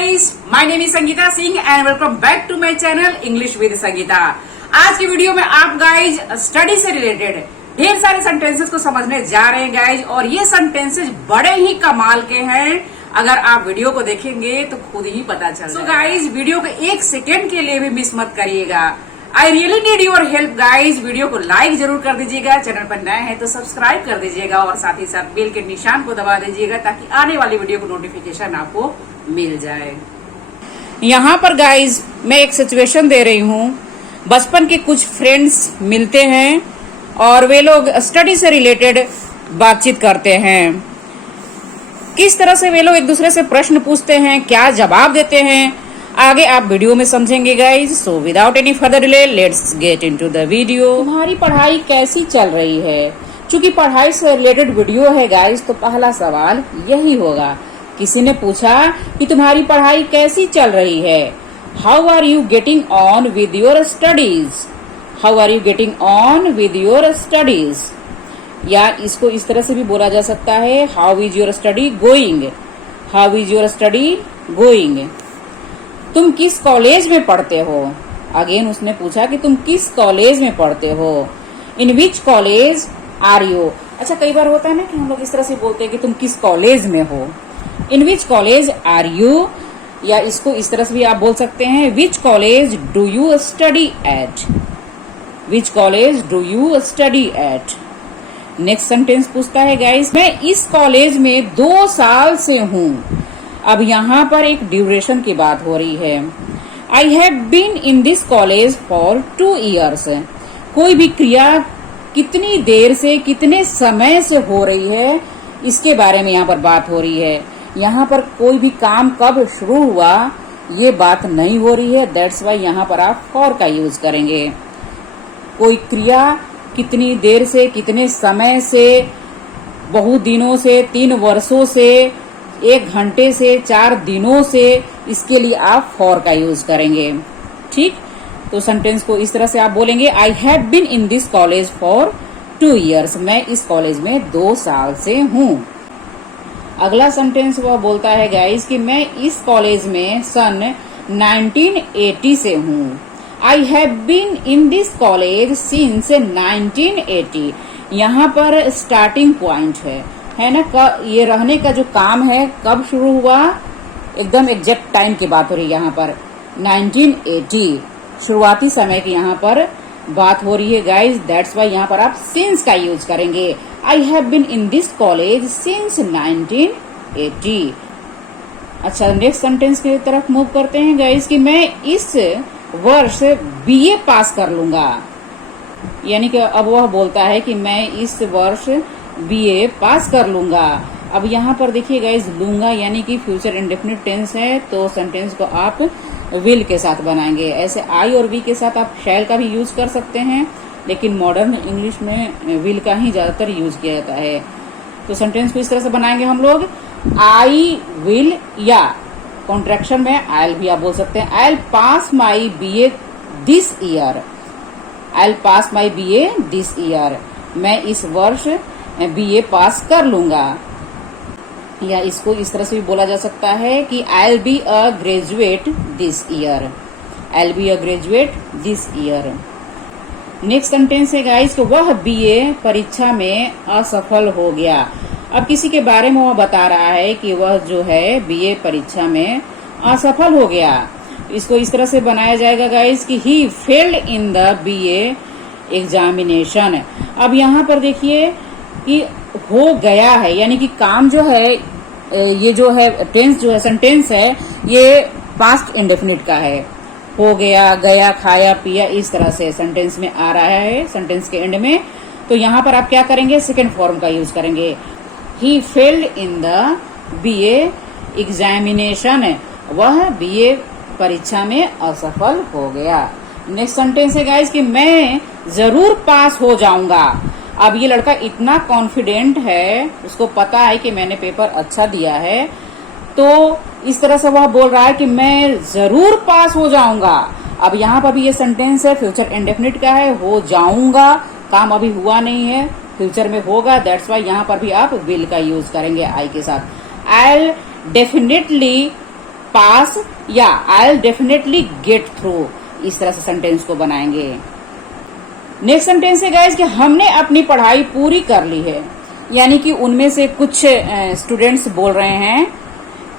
Guys, my name is Sangeeta Singh and welcome back to my channel English with Sangeeta. आज की video में आप guys study से रिलेटेड ढेर सारे सेंटेंसेस को समझने जा रहे हैं गाइज, और ये सेंटेंसेस बड़े ही कमाल के हैं। अगर आप वीडियो को देखेंगे तो खुद ही पता चल जाएगा। गाइज वीडियो को एक सेकेंड के लिए भी मिस मत करिएगा। I really need your help guys. Video को लाइक जरूर कर दीजिएगा, चैनल पर नए हैं तो सब्सक्राइब कर दीजिएगा और साथ ही साथ बेल के निशान को दबा दीजिएगा ताकि आने वाली वीडियो को नोटिफिकेशन आपको मिल जाए। यहाँ पर गाइज मैं एक सिचुएशन दे रही हूँ। बचपन के कुछ फ्रेंड्स मिलते हैं और वे लोग स्टडी से रिलेटेड बातचीत करते हैं। किस तरह से वे लोग एक दूसरे से प्रश्न पूछते हैं, क्या जवाब देते हैं, आगे आप वीडियो में समझेंगे guys. So without any further delay let's get into the video. तुम्हारी पढ़ाई कैसी चल रही है? चूंकि पढ़ाई से रिलेटेड वीडियो है गाइज, तो पहला सवाल यही होगा। किसी ने पूछा कि तुम्हारी पढ़ाई कैसी चल रही है। How are you getting on with your studies? How are you getting on with your studies? या इसको इस तरह से भी बोला जा सकता है, how is your study going? How is your study going? तुम किस कॉलेज में पढ़ते हो? अगेन उसने पूछा कि तुम किस कॉलेज में पढ़ते हो। इन विच कॉलेज आर यू? अच्छा, कई बार होता है ना कि हम लोग इस तरह से बोलते हैं कि तुम किस कॉलेज में हो। इन विच कॉलेज आर यू? या इसको इस तरह से भी आप बोल सकते हैं, which college do you study at? Which college do you study at? Next sentence पूछता है गाइस, मैं इस कॉलेज में 2 साल से हूँ। अब यहाँ पर एक ड्यूरेशन की बात हो रही है। I have been in this college for 2 years। कोई भी क्रिया कितनी देर से, कितने समय से हो रही है, इसके बारे में यहाँ पर बात हो रही है। यहाँ पर कोई भी काम कब शुरू हुआ ये बात नहीं हो रही है। दैट्स वाई यहाँ पर आप फॉर का यूज करेंगे। कोई क्रिया कितनी देर से, कितने समय से, बहुत दिनों से, 3 वर्षों से, 1 घंटे से, 4 दिनों से, इसके लिए आप फॉर का यूज करेंगे। ठीक, तो सेंटेंस को इस तरह से आप बोलेंगे, I have been in this college for 2 years। मैं इस कॉलेज में 2 साल से हूँ। अगला सेंटेंस वह बोलता है गाइस कि मैं इस कॉलेज में सन 1980 से हूँ। I have been in this college since 1980। यहाँ पर स्टार्टिंग पॉइंट है ना, ये रहने का जो काम है कब शुरू हुआ, एकदम एग्जैक्ट टाइम की बात हो रही है। यहाँ पर 1980 शुरुआती समय की यहाँ पर बात हो रही है गाइज। दैट्स वाई यहाँ पर आप सिंस का यूज करेंगे। I have been in this college since 1980। अच्छा, नेक्स्ट सेंटेंस की तरफ मूव करते हैं गाइज कि मैं इस वर्ष बीए पास कर लूंगा। यानी कि अब वह बोलता है कि मैं इस वर्ष बीए पास कर लूंगा। अब यहाँ पर देखिए गाइज, लूंगा यानी कि फ्यूचर इंडेफिनिट टेंस है, तो सेंटेंस को आप विल के साथ बनाएंगे। ऐसे आई और वी के साथ आप शैल का भी यूज कर सकते हैं, लेकिन मॉडर्न इंग्लिश में विल का ही ज्यादातर यूज किया जाता है। तो सेंटेंस को इस तरह से बनाएंगे हम लोग, आई विल, या कॉन्ट्रैक्शन में आई भी आप बोल सकते हैं, I pass my BA this year. I pass my BA this year. मैं इस वर्ष बीए पास कर लूंगा। या इसको इस तरह से भी बोला जा सकता है कि I be a graduate this year. I be a graduate this year. Next sentence है गाइस कि वह बीए परीक्षा में असफल हो गया। अब किसी के बारे में वह बता रहा है कि वह जो है बीए परीक्षा में असफल हो गया। इसको इस तरह से बनाया जाएगा गाइस कि he failed in the BA examination. अब यहाँ पर देखिए कि हो गया है, यानी कि काम जो है, ये जो है टेंस जो है, सेंटेंस है, ये पास्ट इंडेफिनिट का है। हो गया, गया, खाया, पिया, इस तरह से सेंटेंस में आ रहा है, सेंटेंस के एंड में। तो यहाँ पर आप क्या करेंगे, सेकेंड फॉर्म का यूज करेंगे। He failed in the BA examination. वह बीए परीक्षा में असफल हो गया। नेक्स्ट सेंटेंस है गाइस कि मैं जरूर पास हो जाऊंगा। अब ये लड़का इतना कॉन्फिडेंट है, उसको पता है कि मैंने पेपर अच्छा दिया है, तो इस तरह से वह बोल रहा है कि मैं जरूर पास हो जाऊंगा। अब यहाँ पर भी ये सेंटेंस है, फ्यूचर इंडेफिनिट का है, हो जाऊंगा, काम अभी हुआ नहीं है, फ्यूचर में होगा। दैट्स वाई यहाँ पर भी आप विल का यूज करेंगे आई के साथ। आई डेफिनेटली पास या I will definitely get through, इस तरह से सेंटेंस को बनाएंगे। नेक्स्ट सेंटेंस है गाइज कि हमने अपनी पढ़ाई पूरी कर ली है, यानी कि उनमें से कुछ स्टूडेंट्स बोल रहे हैं,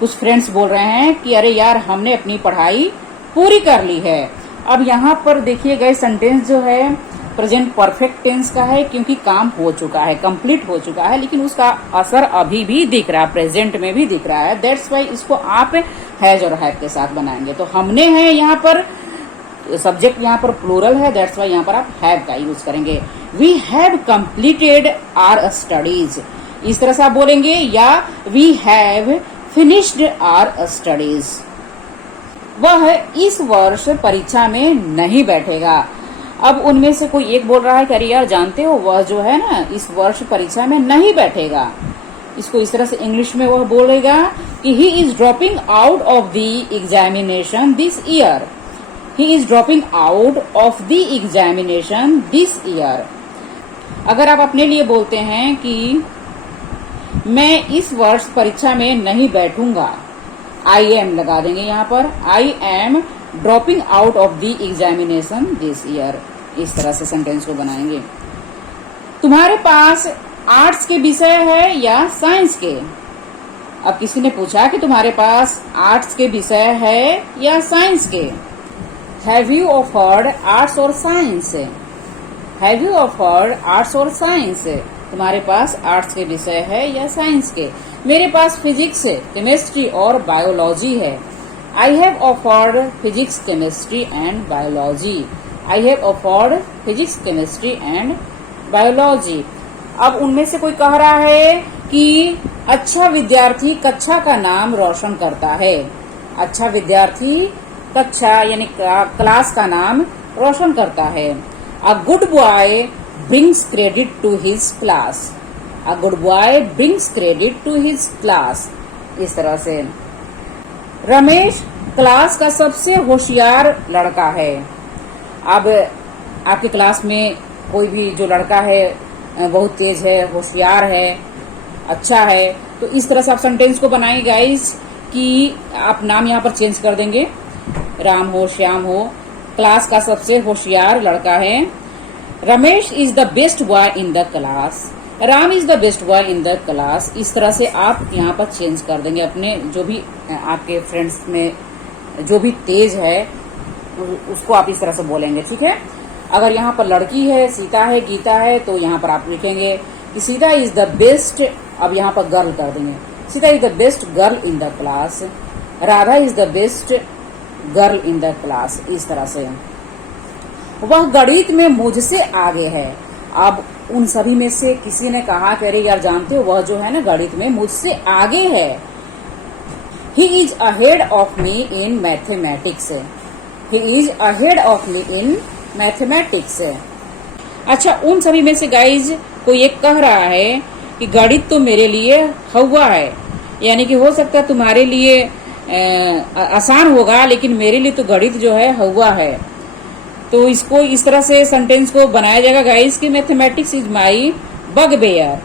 कुछ फ्रेंड्स बोल रहे हैं कि अरे यार हमने अपनी पढ़ाई पूरी कर ली है। अब यहाँ पर देखिए गाइज सेंटेंस जो है प्रेजेंट परफेक्ट टेंस का है, क्योंकि काम हो चुका है, कंप्लीट हो चुका है, लेकिन उसका असर अभी भी दिख रहा है, प्रेजेंट में भी दिख रहा है। दैट्स वाई इसको आप हैज और हैव के साथ बनाएंगे। तो हमने है यहाँ पर सब्जेक्ट, यहाँ पर प्लूरल है, दैट्स वाई यहाँ पर आप हैव का यूज करेंगे। We have completed our studies, इस तरह से आप बोलेंगे, या we have finished our studies. वह इस वर्ष परीक्षा में नहीं बैठेगा। अब उनमें से कोई एक बोल रहा है कि अरे यार जानते हो वह जो है ना इस वर्ष परीक्षा में नहीं बैठेगा। इसको इस तरह से इंग्लिश में वह बोलेगा कि he is dropping out of the examination this year. He is dropping out of the examination this year. अगर आप अपने लिए बोलते हैं कि मैं इस वर्ष परीक्षा में नहीं बैठूंगा, आई एम लगा देंगे यहाँ पर, I am dropping out of the examination this year, इस तरह से सेंटेंस को बनाएंगे। तुम्हारे पास आर्ट्स के विषय है या साइंस के? अब किसी ने पूछा कि तुम्हारे पास आर्ट्स के विषय है या साइंस के। हैव यू ऑफर्ड आर्ट्स और science? Have you offered arts और साइंस? तुम्हारे पास आर्ट्स के विषय है या साइंस के? मेरे पास फिजिक्स, केमिस्ट्री और बायोलॉजी है। I have offered physics, chemistry and biology. I have offered physics, chemistry and biology. अब उनमें से कोई कह रहा है कि अच्छा विद्यार्थी कक्षा का नाम रोशन करता है। अच्छा विद्यार्थी कक्षा यानी क्लास का नाम रोशन करता है। A good boy brings credit to his class. A good boy brings credit to his class, इस तरह से। रमेश क्लास का सबसे होशियार लड़का है। अब आपके क्लास में कोई भी जो लड़का है बहुत तेज है, होशियार है, अच्छा है, तो इस तरह से आप सेंटेंस को बनाएंगे गाइस कि आप नाम यहाँ पर चेंज कर देंगे, राम हो, श्याम हो। क्लास का सबसे होशियार लड़का है। Ramesh is the best boy in the class. Ram is the best boy in the class. इस तरह से आप यहाँ पर चेंज कर देंगे अपने जो भी आपके फ्रेंड्स में जो भी तेज है उसको आप इस तरह से बोलेंगे, ठीक है। अगर यहाँ पर लड़की है, सीता है, गीता है, तो यहाँ पर आप लिखेंगे कि सीता इज द बेस्ट, अब यहाँ पर गर्ल कर देंगे, Sita is the best girl in the class. Radha is the best girl in the class, इस तरह से। वह गणित में मुझसे आगे है। अब उन सभी में से किसी ने कहा कि अरे यार जानते हो वह जो है ना गणित में मुझसे आगे है। He is ahead of me in mathematics. He is ahead of me in mathematics. अच्छा, उन सभी में से गाइज कोई एक कह रहा है कि गणित तो मेरे लिए हवा है, यानी कि हो सकता है तुम्हारे लिए आसान होगा लेकिन मेरे लिए तो गणित जो है हवा है। तो इसको इस तरह से सेंटेंस को बनाया जाएगा गाइस कि mathematics is my bugbear.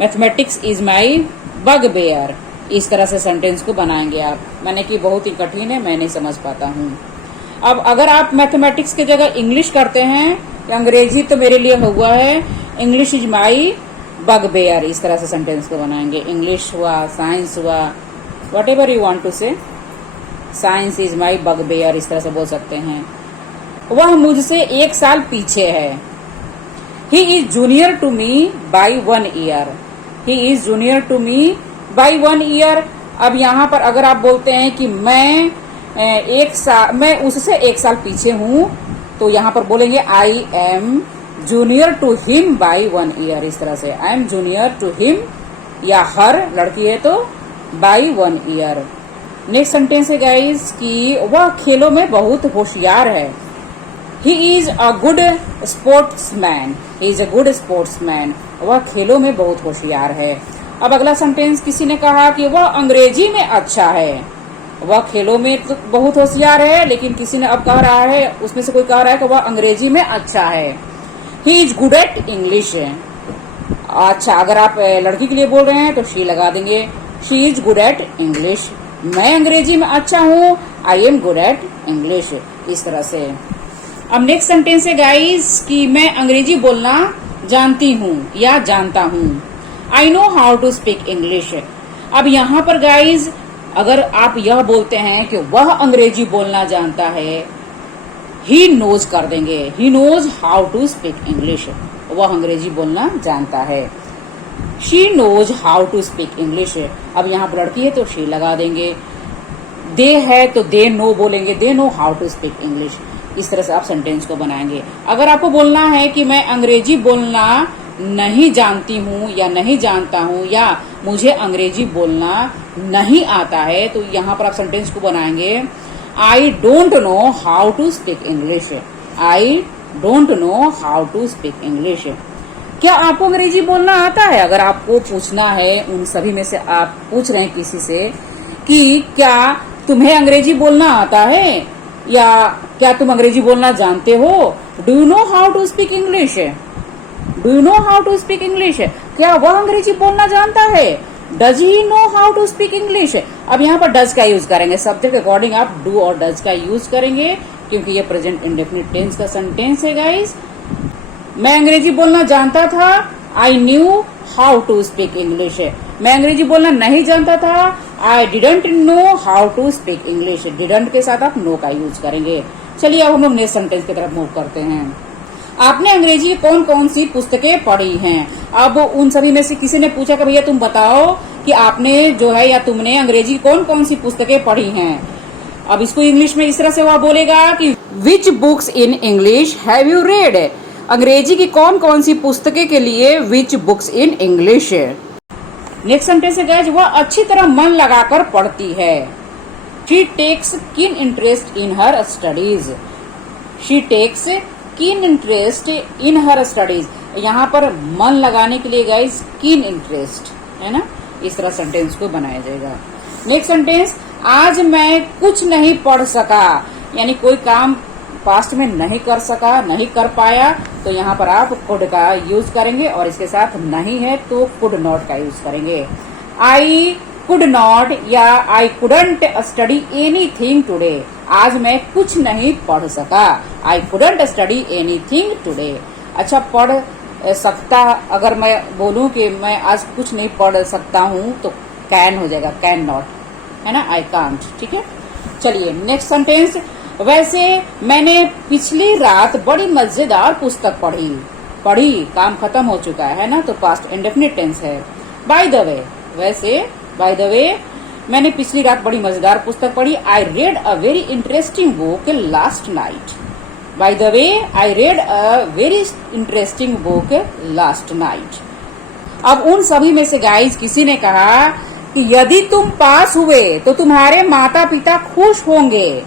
Mathematics is my bugbear, इस तरह से सेंटेंस को बनाएंगे आप। मैंने कि बहुत ही कठिन है, मैं नहीं समझ पाता हूँ। अब अगर आप मैथमेटिक्स की जगह इंग्लिश करते हैं कि अंग्रेजी तो मेरे लिए हुआ है, इंग्लिश इज माई बगबेयर, इस तरह से सेंटेंस को बनाएंगे। इंग्लिश हुआ, साइंस हुआ, whatever you want to say, science is my bugbear, इस तरह से बोल सकते हैं। वह मुझसे 1 साल पीछे है। He is junior to me by 1 year. He is junior to me by 1 year. अब यहाँ पर अगर आप बोलते हैं कि मैं उससे 1 साल पीछे हूँ, तो यहाँ पर बोलेंगे I am junior to him by 1 year, इस तरह से। I am junior to him या हर, लड़की है तो बाई 1 ईयर। नेक्स्ट सेंटेंस है गाइस कि वह खेलों में बहुत होशियार है। He is a good sportsman. He is a good sportsman. वह खेलों में बहुत होशियार है। अब अगला सेंटेंस किसी ने कहा कि वह अंग्रेजी में अच्छा है। वह खेलों में तो बहुत होशियार है, लेकिन किसी ने अब कह रहा है, उसमें से कोई कह रहा है कि वह अंग्रेजी में अच्छा है। He is good at English. अच्छा, अगर आप लड़की के लिए बोल रहे हैं तो she लगा देंगे, she is good at English. मैं अंग्रेजी में अच्छा हूँ, I am good at English, इस तरह से। अब नेक्स्ट सेंटेंस है गाइस कि मैं अंग्रेजी बोलना जानती हूँ या जानता हूँ, I know how to speak English. अब यहाँ पर गाइस अगर आप यह बोलते हैं कि वह अंग्रेजी बोलना जानता है, ही नोज कर देंगे, he knows how to speak English, वह अंग्रेजी बोलना जानता है। She knows how to speak English, अब यहाँ पर लड़की है तो शी लगा देंगे। दे है तो दे नो बोलेंगे, they know how to speak English. इस तरह से आप सेंटेंस को बनाएंगे। अगर आपको बोलना है कि मैं अंग्रेजी बोलना नहीं जानती हूँ या नहीं जानता हूँ या मुझे अंग्रेजी बोलना नहीं आता है, तो यहाँ पर आप सेंटेंस को बनाएंगे I don't know how to speak English, I don't know how to speak English. क्या आपको अंग्रेजी बोलना आता है? अगर आपको पूछना है, उन सभी में से आप पूछ रहे हैं किसी से कि क्या तुम्हें अंग्रेजी बोलना आता है या क्या तुम अंग्रेजी बोलना जानते हो, do you know how to speak English, do you know how to speak English, क्या वह अंग्रेजी बोलना जानता है, does he know how to speak English. अब यहाँ पर डज का यूज करेंगे, सब्जेक्ट के अकॉर्डिंग आप डू और डज का यूज करेंगे क्योंकि ये प्रेजेंट इंडेफिनिट टेंस का सेंटेंस है गाइस। मैं अंग्रेजी बोलना जानता था, I knew how to speak English. मैं अंग्रेजी बोलना नहीं जानता था, I didn't know how to speak English. Didn't के साथ आप नो का यूज करेंगे। चलिए अब हम लोग नेक्स्ट सेंटेंस की तरफ मूव करते हैं। आपने अंग्रेजी कौन कौन सी पुस्तकें पढ़ी हैं? अब उन सभी में से किसी ने पूछा कि भैया तुम बताओ कि आपने जो है या तुमने अंग्रेजी कौन कौन सी पुस्तकें पढ़ी हैं। अब इसको इंग्लिश में इस तरह से वह बोलेगा कि which books in English have you read. अंग्रेजी की कौन कौन सी पुस्तकें के लिए which books in English. Next sentence है गाइस, वह अच्छी तरह मन लगाकर पढ़ती है। She takes keen interest in her studies. She takes keen interest in her studies. यहाँ पर मन लगाने के लिए गाइस कीन इंटरेस्ट है ना, इस तरह सेंटेंस को बनाया जाएगा। नेक्स्ट सेंटेंस, आज मैं कुछ नहीं पढ़ सका, यानी कोई काम पास्ट में नहीं कर सका, नहीं कर पाया, तो यहाँ पर आप कुड का यूज करेंगे और इसके साथ नहीं है तो कुड नॉट का यूज करेंगे। आई कुड नॉट या I couldn't study anything today. आज मैं कुछ नहीं पढ़ सका, I couldn't study anything today. अच्छा, पढ़ सकता, अगर मैं बोलूं कि मैं आज कुछ नहीं पढ़ सकता हूं तो कैन हो जाएगा, कैन नॉट है ना, आई कांट। ठीक है, चलिए नेक्स्ट सेंटेंस, वैसे मैंने पिछली रात बड़ी मजेदार पुस्तक पढ़ी, काम खत्म हो चुका है ना, तो पास्ट इंडेफिनिट टेंस है। बाय द वे, वैसे बाय द वे मैंने पिछली रात बड़ी मजेदार पुस्तक पढ़ी, I read a very interesting book last night. By the way I read a very interesting book last night. अब उन सभी में से गाइज किसी ने कहा कि यदि तुम पास हुए तो तुम्हारे माता पिता खुश होंगे।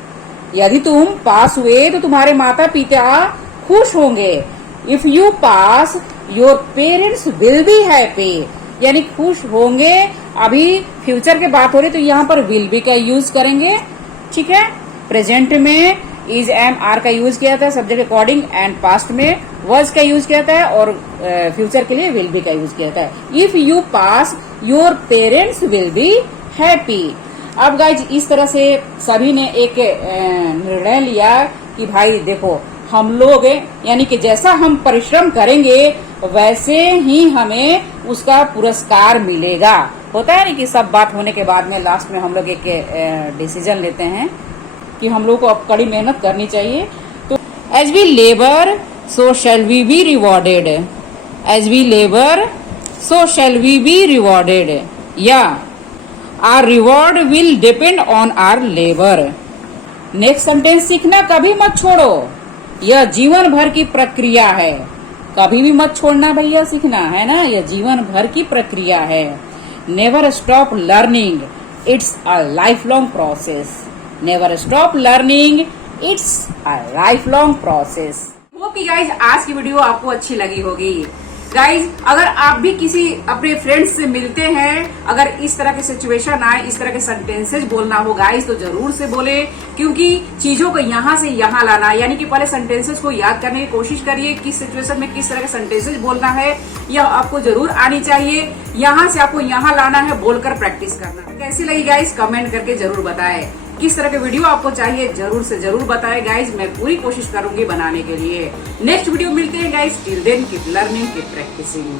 यदि तुम पास हुए तो तुम्हारे माता पिता खुश होंगे। If you pass your parents will be happy, यानी खुश होंगे। अभी फ्यूचर की बात हो रही तो यहाँ पर विल बी का यूज करेंगे। ठीक है, प्रेजेंट में इज एम आर का यूज किया था सब्जेक्ट अकॉर्डिंग, एंड पास्ट में वर्स का यूज किया था और फ्यूचर के लिए विल बी का यूज किया था। If you pass your parents will be happy. अब गाइज इस तरह से सभी ने एक निर्णय लिया कि भाई देखो, हम लोग यानी कि जैसा हम परिश्रम करेंगे वैसे ही हमें उसका पुरस्कार मिलेगा। होता है नहीं कि सब बात होने के बाद में लास्ट में हम लोग एक डिसीजन लेते हैं कि हम लोग को अब कड़ी मेहनत करनी चाहिए। तो as we labour so shall we be rewarded, as we labour so shall we be rewarded, या our reward will depend on our labour. Next sentence, सीखना कभी मत छोड़ो, यह जीवन भर की प्रक्रिया है। कभी भी मत छोड़ना भैया सीखना, है ना, यह जीवन भर की प्रक्रिया है। Never stop learning, it's a life long process. Never stop learning, it's a life long process. Hope कि गाइज आज की वीडियो आपको अच्छी लगी होगी। गाइज अगर आप भी किसी अपने फ्रेंड्स से मिलते हैं, अगर इस तरह की सिचुएशन आए, इस तरह के सेंटेंसेज बोलना हो गाइज, तो जरूर से बोले, क्योंकि चीजों को यहाँ से यहाँ लाना, यानी कि पहले सेंटेंसेज को याद करने की कोशिश करिए, किस सिचुएशन में किस तरह के सेंटेंसेज बोलना है, यह आपको जरूर आनी चाहिए। यहाँ से आपको यहाँ लाना है, बोलकर प्रैक्टिस करना। कैसी लगी गाइज कमेंट करके जरूर बताएं। किस तरह के वीडियो आपको चाहिए जरूर से जरूर बताएं गाइज, मैं पूरी कोशिश करूंगी बनाने के लिए। नेक्स्ट वीडियो मिलते हैं guys, till then keep learning, keep practising.